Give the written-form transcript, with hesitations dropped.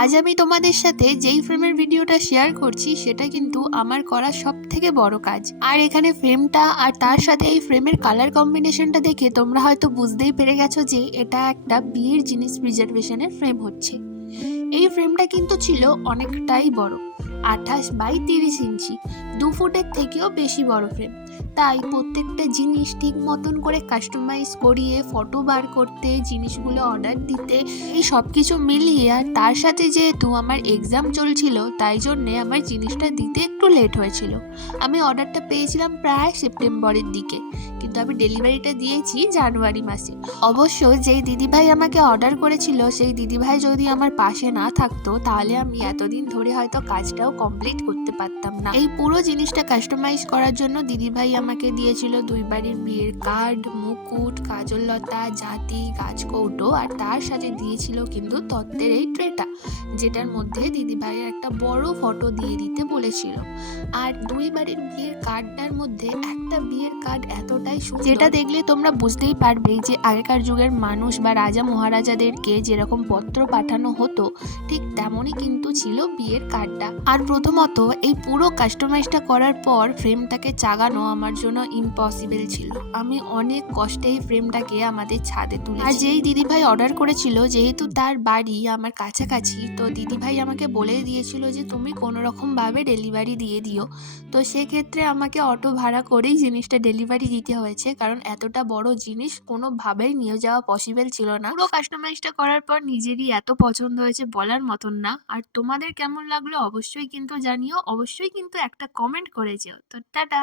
আজ আমি তোমাদের সাথে যেই ফ্রেমের ভিডিওটা শেয়ার করছি সেটা কিন্তু আমার করা সব থেকে বড় কাজ। আর এখানে ফ্রেমটা আর তার সাথে এই ফ্রেমের কালার কম্বিনেশনটা দেখে তোমরা হয়তো বুঝতেই পেরে গেছো যে এটা একটা বিয়ের জিনিস প্রিজার্ভেশনের ফ্রেম হচ্ছে। এই ফ্রেমটা কিন্তু ছিল অনেকটাই বড়, 28 বাই 30 ইঞ্চি, 2 ফুটের থেকেও বেশি বড় ফ্রেম। তাই প্রত্যেকটা জিনিস ঠিক মতন করে কাস্টমাইজ করিয়ে ফটো বার করতে, জিনিসগুলো অর্ডার দিতে, এই সব কিছু মিলিয়ে আর তার সাথে যেহেতু আমার এক্সাম চলছিল তাই জন্যে আমার জিনিসটা দিতে একটু লেট হয়েছিল। আমি অর্ডারটা পেয়েছিলাম প্রায় সেপ্টেম্বরের দিকে, কিন্তু আমি ডেলিভারিটা দিয়েছি জানুয়ারি মাসে। অবশ্য যেই দিদিভাই আমাকে অর্ডার করেছিল সেই দিদিভাই যদি আমার পাশে না থাকতো তাহলে আমি এতদিন ধরে হয়তো কাজটাও কমপ্লিট করতে পারতাম না। এই পুরো জিনিসটা কাস্টমাইজ করার জন্য দিদিভাই আমাকে দিয়েছিল 2 বাড়ির বিয়ের কার্ড, মুকুট, কাজললতা, জাতি, গাছকৌটো, আর তার সাথে দিয়েছিল কিন্তু তত্ত্বের এই ট্রেটা, যেটার মধ্যে দিদিভাইয়ের একটা বড় ফটো দিয়ে দিতে বলেছিল। আর 2 বাড়ির বিয়ের কার্ডটার মধ্যে একটা বিয়ের কার্ড এতটাই সুন্দর, যেটা দেখলে তোমরা বুঝতেই পারবে যে আগেকার যুগের মানুষ বা রাজা মহারাজাদেরকে যেরকম পত্র পাঠানো হতো ঠিক তেমনই কিন্তু ছিল বিয়ের কার্ডটা। আর প্রথমত এই পুরো কাস্টমাইজটা করার পর ফ্রেমটাকে চাগানো আমার জন্য ইম্পসিবল ছিল। আমি অনেক কষ্টে এই ফ্রেমটাকে আমাদের ছাদে তুলে, আর যেই দিদিভাই অর্ডার করেছিল যেহেতু তার বাড়ি আমার কাছাকাছি, তো দিদিভাই আমাকে বলে দিয়েছিল যে তুমি কোনো রকম ভাবে ডেলিভারি দিয়ে দিও। তো সেক্ষেত্রে আমাকে অটো ভাড়া করেই জিনিসটা ডেলিভারি দিতে হয়েছে, কারণ এতটা বড় জিনিস কোনোভাবেই নিয়ে যাওয়া পসিবল ছিল না। পুরো কাস্টমাইজটা করার পর নিজেরই এত পছন্দ হয়েছে বলার মতন না। আর তোমাদের কেমন লাগলো অবশ্যই কিন্তু জানিও, অবশ্যই কিন্তু একটা কমেন্ট করে যেও। তো টাটা।